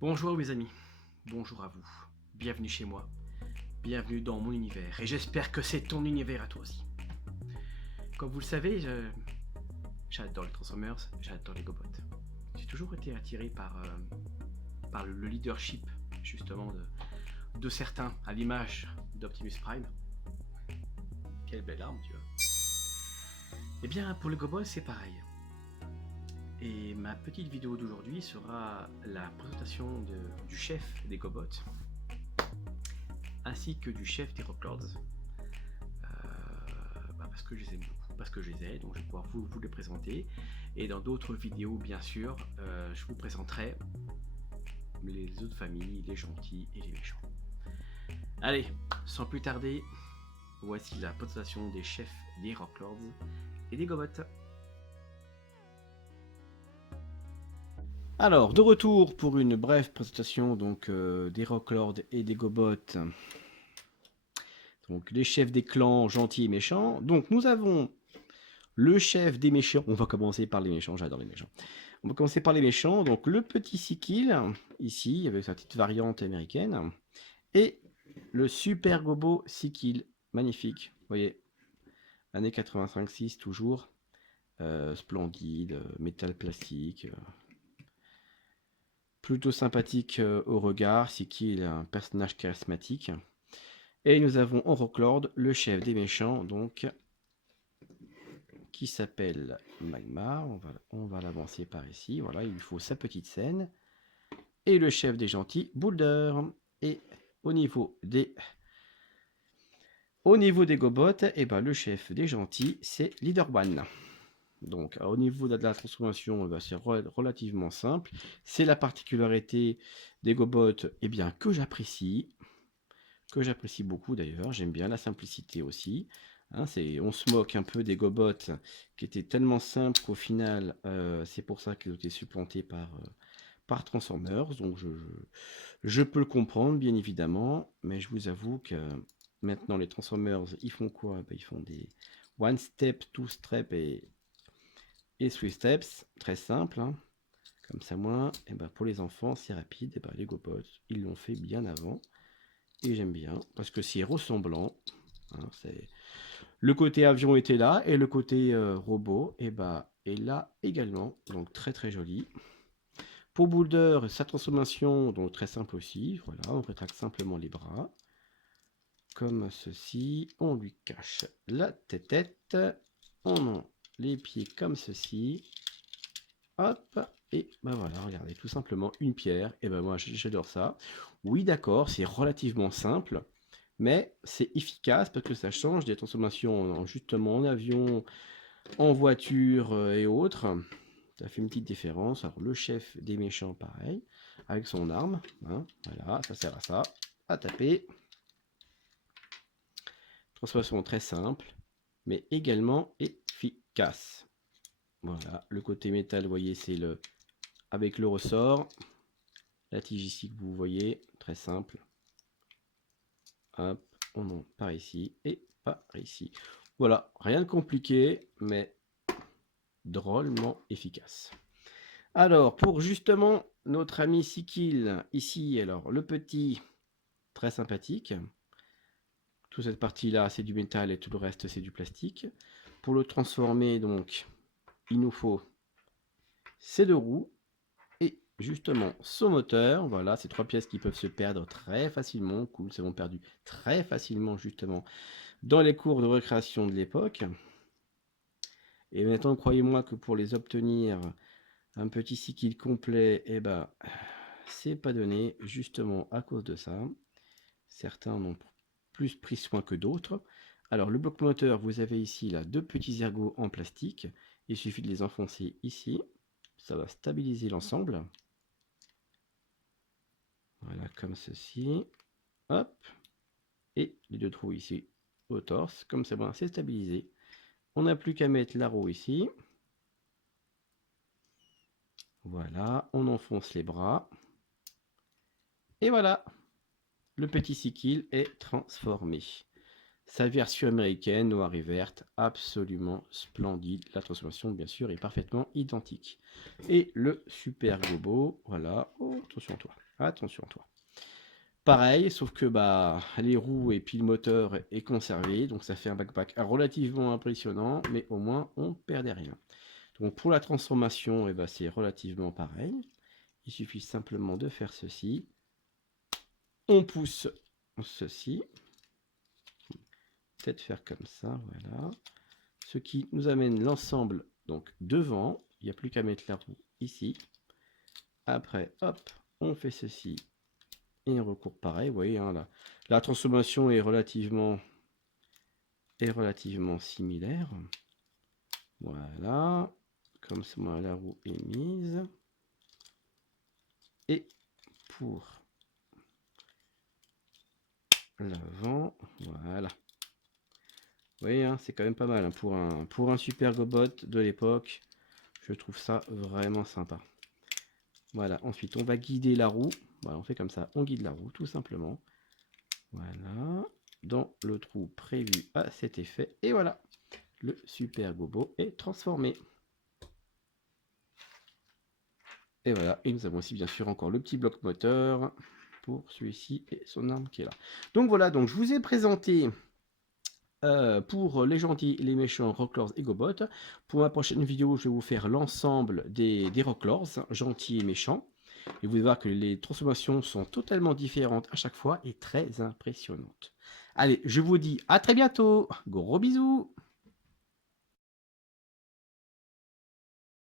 Bonjour mes amis, bonjour à vous, bienvenue chez moi, bienvenue dans mon univers, et j'espère que c'est ton univers à toi aussi. Comme vous le savez, j'adore les Transformers, j'adore les Gobots. J'ai toujours été attiré par le leadership justement de certains, à l'image d'Optimus Prime. Quelle belle arme, tu vois. Et bien pour les Gobots c'est pareil. Et ma petite vidéo d'aujourd'hui sera la présentation du chef des Gobots, ainsi que du chef des Rocklords, parce que je les aime beaucoup, parce que je les ai, donc je vais pouvoir vous les présenter. Et dans d'autres vidéos, bien sûr, je vous présenterai les autres familles, les gentils et les méchants. Allez, sans plus tarder, voici la présentation des chefs des Rocklords et des Gobots. Alors, de retour pour une brève présentation donc, des Rocklords et des Gobots. Donc, les chefs des clans gentils et méchants. Donc, nous avons le chef des méchants. On va commencer par les méchants, j'adore les méchants. On va commencer par les méchants. Donc, le petit Sikil, ici, avec sa petite variante américaine. Et le super Gobo Sikil, magnifique. Vous voyez, année 85-6, toujours. Splendide, métal plastique. Plutôt sympathique au regard, Sikil est un personnage charismatique. Et nous avons Horroclord, le chef des méchants, donc, qui s'appelle Magmar. On va l'avancer par ici. Voilà, il lui faut sa petite scène. Et le chef des gentils, Boulder. Et au niveau des Gobots, eh ben, le chef des gentils, c'est Leader One. Donc, au niveau de la transformation, eh ben, c'est relativement simple. C'est la particularité des Gobots, eh bien, que j'apprécie beaucoup d'ailleurs. J'aime bien la simplicité aussi. Hein, on se moque un peu des Gobots qui étaient tellement simples qu'au final, c'est pour ça qu'ils ont été supplantés par Transformers. Donc je peux le comprendre, bien évidemment, mais je vous avoue que maintenant les Transformers, ils font quoi? Ben, ils font des one step, two step et three steps, très simple. Hein. Comme ça, moi, et ben, pour les enfants, c'est rapide. Et ben, les Gobots, ils l'ont fait bien avant. Et j'aime bien, parce que c'est ressemblant. Hein, le côté avion était là, et le côté robot et bah, est là également. Donc très très joli. Pour Boulder, sa transformation, donc très simple aussi. Voilà, on rétracte simplement les bras. Comme ceci. On lui cache la tête. On a les pieds comme ceci. Hop. Et ben voilà, regardez, tout simplement une pierre. Et ben moi, j'adore ça. Oui, d'accord, c'est relativement simple. Mais c'est efficace parce que ça change des transformations justement en avion, en voiture et autres. Ça fait une petite différence. Alors le chef des méchants, pareil, avec son arme. Hein, voilà, ça sert à ça, à taper. Transformation très simple, mais également efficace. Voilà, le côté métal, vous voyez, c'est le avec le ressort. La tige ici que vous voyez, très simple. Hop, on en par ici et par ici. Voilà, rien de compliqué, mais drôlement efficace. Alors, pour justement notre ami Sikil, ici, alors le petit, très sympathique. Toute cette partie-là, c'est du métal et tout le reste, c'est du plastique. Pour le transformer, donc, il nous faut ces deux roues et justement son moteur. Voilà, ces trois pièces qui peuvent se perdre très facilement. Cool, nous avons perdu très facilement justement dans les cours de récréation de l'époque. Et maintenant, croyez-moi que pour les obtenir, un petit cycle complet, eh ben, c'est pas donné justement à cause de ça. Certains en ont plus pris soin que d'autres. Alors, le bloc moteur, vous avez ici là deux petits ergots en plastique. Il suffit de les enfoncer ici. Ça va stabiliser l'ensemble. Voilà, comme ceci. Hop. Et les deux trous ici au torse. Comme ça, bon, c'est stabilisé. On n'a plus qu'à mettre la roue ici. Voilà, on enfonce les bras. Et voilà, le petit Sikil est transformé. sa version américaine, noire et verte, absolument splendide. La transformation, bien sûr, est parfaitement identique. Et le Super Gobo, voilà. Oh, attention à toi, attention à toi. Pareil, sauf que bah, les roues et puis le moteur est conservé, donc ça fait un backpack relativement impressionnant, mais au moins on perd rien. Donc pour la transformation, bah, c'est relativement pareil. Il suffit simplement de faire ceci. On pousse ceci. Peut-être faire comme ça, voilà. Ce qui nous amène l'ensemble donc devant. Il n'y a plus qu'à mettre la roue ici. Après, hop, on fait ceci. Et on recourt pareil, vous voyez, hein, la transformation est relativement similaire. Voilà, comme ça la roue est mise. Et pour l'avant, voilà. Vous voyez, hein, c'est quand même pas mal hein, pour un Super Gobot de l'époque. Je trouve ça vraiment sympa. Voilà, ensuite on va guider la roue. Voilà, on fait comme ça, on guide la roue tout simplement. Voilà, dans le trou prévu à cet effet. Et voilà, le Super Gobo est transformé. Et voilà, et nous avons aussi bien sûr encore le petit bloc moteur pour celui-ci et son arme qui est là. Donc voilà, donc je vous ai présenté pour les gentils, les méchants, Rocklors et Gobots. Pour ma prochaine vidéo, je vais vous faire l'ensemble des Rocklors, gentils et méchants. Et vous allez voir que les transformations sont totalement différentes à chaque fois et très impressionnantes. Allez, je vous dis à très bientôt. Gros bisous.